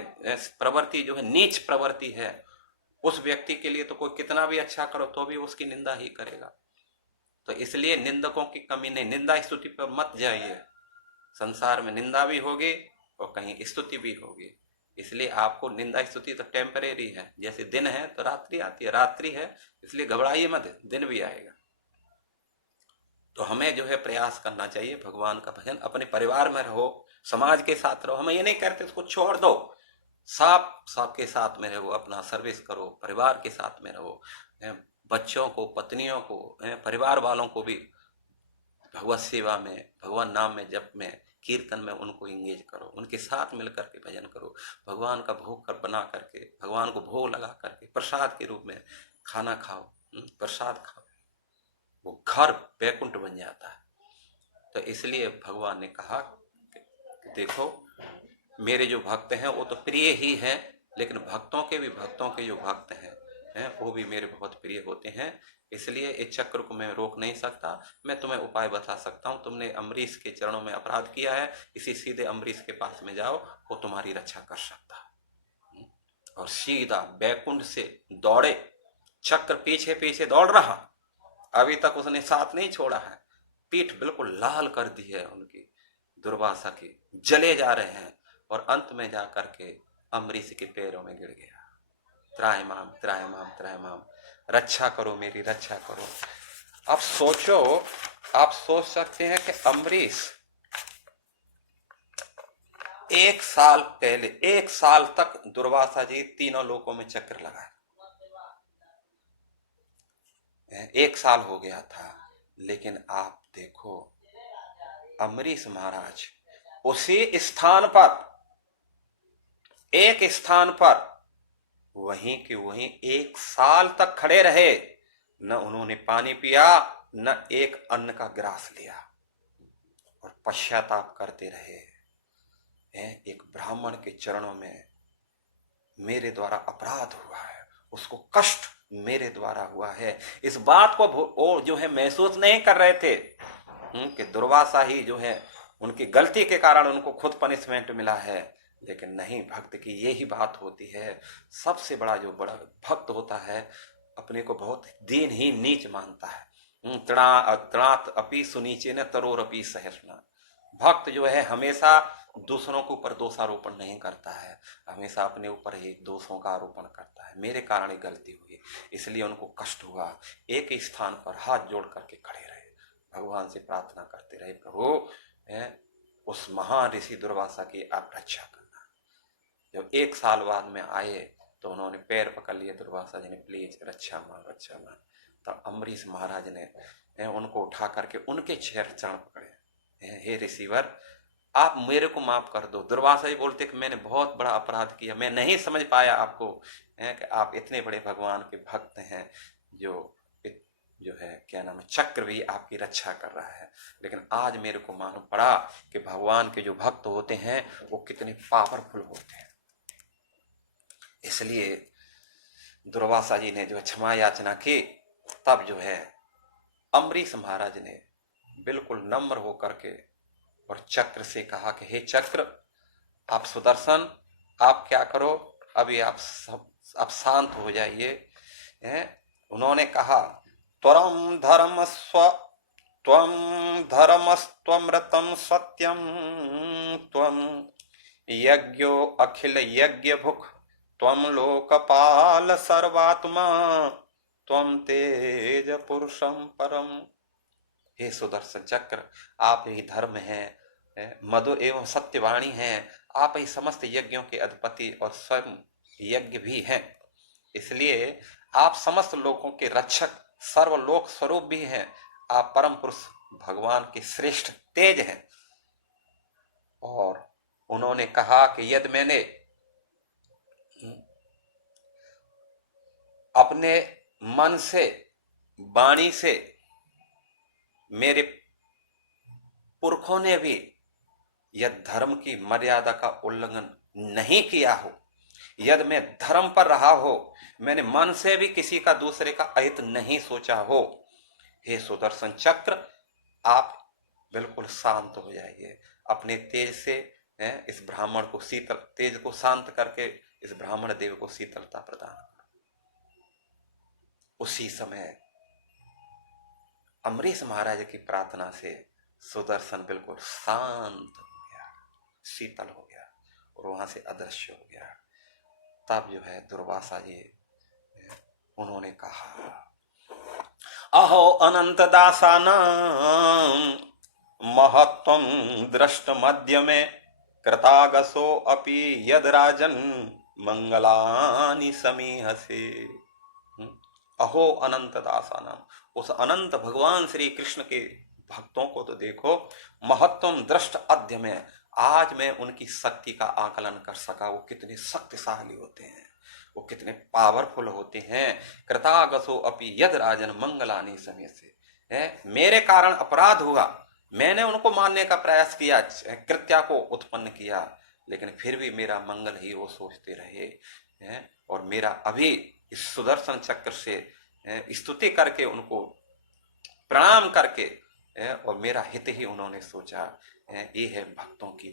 प्रवृत्ति जो है नीच प्रवृत्ति है, उस व्यक्ति के लिए तो कोई कितना भी अच्छा करो तो भी उसकी निंदा ही करेगा। तो इसलिए निंदकों की कमी नहीं, निंदा स्तुति पर मत जाइए। संसार में निंदा भी होगी और कहीं स्तुति भी होगी। इसलिए आपको निंदा स्तुति तो टेम्परेरी है, जैसे दिन है तो रात्रि आती है, रात्रि है इसलिए घबराइए मत, दिन भी आएगा। तो हमें जो है प्रयास करना चाहिए भगवान का भजन। अपने परिवार में रहो, समाज के साथ रहो। हमें ये नहीं कहते उसको छोड़ दो, सबके साथ में रहो, अपना सर्विस करो, परिवार के साथ में रहो, बच्चों को, पत्नियों को, परिवार वालों को भी भगवत सेवा में, भगवान नाम में, जप में, कीर्तन में उनको इंगेज करो, उनके साथ मिलकर के भजन करो। भगवान का भोग कर बना करके, भगवान को भोग लगा करके प्रसाद के रूप में खाना खाओ, प्रसाद खाओ, वो घर बैकुंठ बन जाता है। तो इसलिए भगवान ने कहा कि देखो मेरे जो भक्त हैं वो तो प्रिय ही हैं, लेकिन भक्तों के जो भक्त हैं वो भी मेरे बहुत प्रिय होते हैं। इसलिए इस चक्र को मैं रोक नहीं सकता। मैं तुम्हें उपाय बता सकता हूँ। तुमने अम्बरीश के चरणों में अपराध किया है, इसी सीधे अम्बरीश के पास में जाओ, वो तुम्हारी रक्षा कर सकता है। और सीधा बैकुंठ से दौड़े, चक्र पीछे पीछे दौड़ रहा, अभी तक उसने साथ नहीं छोड़ा है। पीठ बिल्कुल लाल कर दी है उनकी, दुर्वासा की, जले जा रहे हैं, और अंत में जाकर के अम्बरीश के पैरों में गिर गया। त्राहिमाम त्राहिमाम त्राहिमाम, रक्षा करो मेरी, रक्षा करो। अब सोचो, आप सोच सकते हैं कि अम्बरीश 1 साल पहले, 1 साल तक दुर्वासा जी तीनों लोकों में चक्र लगाए, 1 साल हो गया था। लेकिन आप देखो अम्बरीश महाराज उसी स्थान पर, एक स्थान पर वहीं के वहीं 1 साल तक खड़े रहे। न उन्होंने पानी पिया, न एक अन्न का ग्रास लिया, और पश्चाताप करते रहे। एक ब्राह्मण के चरणों में मेरे द्वारा अपराध हुआ है, उसको कष्ट मेरे द्वारा हुआ है, इस बात को वो जो है महसूस नहीं कर रहे थे कि दुर्वासा ही जो है उनकी गलती के कारण उनको खुद पनिशमेंट मिला है। लेकिन नहीं, भक्त की यही बात होती है। सबसे बड़ा जो बड़ा भक्त होता है अपने को बहुत दीन ही नीच मानता है। तृणात अपि सुनीचे न तरोर अपि सहिष्णु। भक्त जो है हमेशा दूसरों के ऊपर दोषारोपण नहीं करता है, हमेशा अपने ऊपर ही दोषों का आरोपण करता है। मेरे कारण ही गलती हुई, इसलिए उनको कष्ट हुआ। एक ही स्थान पर हाथ जोड़ करके खड़े रहे, भगवान से प्रार्थना करते रहे, प्रभु उस महान ऋषि दुर्वासा की आप रक्षा करना। जब 1 साल बाद में आए तो उन्होंने पैर पकड़ लिए दुर्वासा जी ने, प्लीज रक्षा मान, रक्षा मान। तब अम्बरीश महाराज ने उनको उठा करके उनके चरण पकड़े, हे ऋषिवर आप मेरे को माफ कर दो। दुर्वासा जी बोलते कि मैंने बहुत बड़ा अपराध किया, मैं नहीं समझ पाया आपको कि आप इतने बड़े भगवान के भक्त हैं, जो है क्या नाम है, चक्र भी आपकी रक्षा कर रहा है। लेकिन आज मेरे को मालूम पड़ा कि भगवान के जो भक्त होते हैं वो कितने पावरफुल होते हैं। इसलिए दुर्वासा जी ने जो क्षमा याचना की, तब जो है अम्बरीश महाराज ने बिल्कुल नम्र होकर के और चक्र से कहा कि हे चक्र, आप सुदर्शन, आप क्या करो, अभी आप शांत हो जाइए। उन्होंने कहा त्वरम धर्म स्व त्वं धर्मस्त्वमृतं सत्यं त्वं यज्ञो अखिल यज्ञ भुक् त्वं लोकपाल सर्वात्मा त्वं तेज पुरुषं परम। हे सुदर्शन चक्र, आप ही धर्म हैं, मधु एवं सत्यवाणी हैं, आप ही समस्त यज्ञों के अधिपति और स्वयं यज्ञ भी हैं। इसलिए आप समस्त लोगों के रक्षक सर्वलोक स्वरूप भी हैं। आप परम पुरुष भगवान के श्रेष्ठ तेज हैं। और उन्होंने कहा कि यदि मैंने अपने मन से वाणी से मेरे पुरखों ने भी यदि धर्म की मर्यादा का उल्लंघन नहीं किया हो, यदि मैं धर्म पर रहा हो, मैंने मन से भी किसी का दूसरे का अहित नहीं सोचा हो, हे सुदर्शन चक्र, आप बिल्कुल शांत हो जाइए। अपने तेज से इस ब्राह्मण को शीतल, तेज को शांत करके इस ब्राह्मण देव को शीतलता प्रदान करो। उसी समय अम्बरीश महाराज की प्रार्थना से सुदर्शन बिल्कुल शांत हो गया, शीतल हो गया और वहां से अदृश्य हो गया। तब जो है दुर्वासा जी उन्होंने कहा, अहो अनंत दासानां महत्वं दृष्ट मध्य में कृतागसो अपि यद राजन मंगलानि समीहसे। अहो अनंत दासानाम, उस अनंत भगवान श्री कृष्ण के भक्तों को तो देखो, महत्वम दृष्ट अद्य में, आज मैं उनकी शक्ति का आकलन कर सका। वो कितने शक्तिशाली होते हैं, वो कितने पावरफुल होते हैं। कृतागसो अपि यद राजन मंगलानि समय से है, मेरे कारण अपराध हुआ, मैंने उनको मारने का प्रयास किया, कृत्या को उत्पन्न किया, लेकिन फिर भी मेरा मंगल ही वो सोचते रहे हैं। और मेरा अभी इस सुदर्शन चक्र से स्तुति करके, उनको प्रणाम करके और मेरा हित ही उन्होंने सोचा। ये है भक्तों की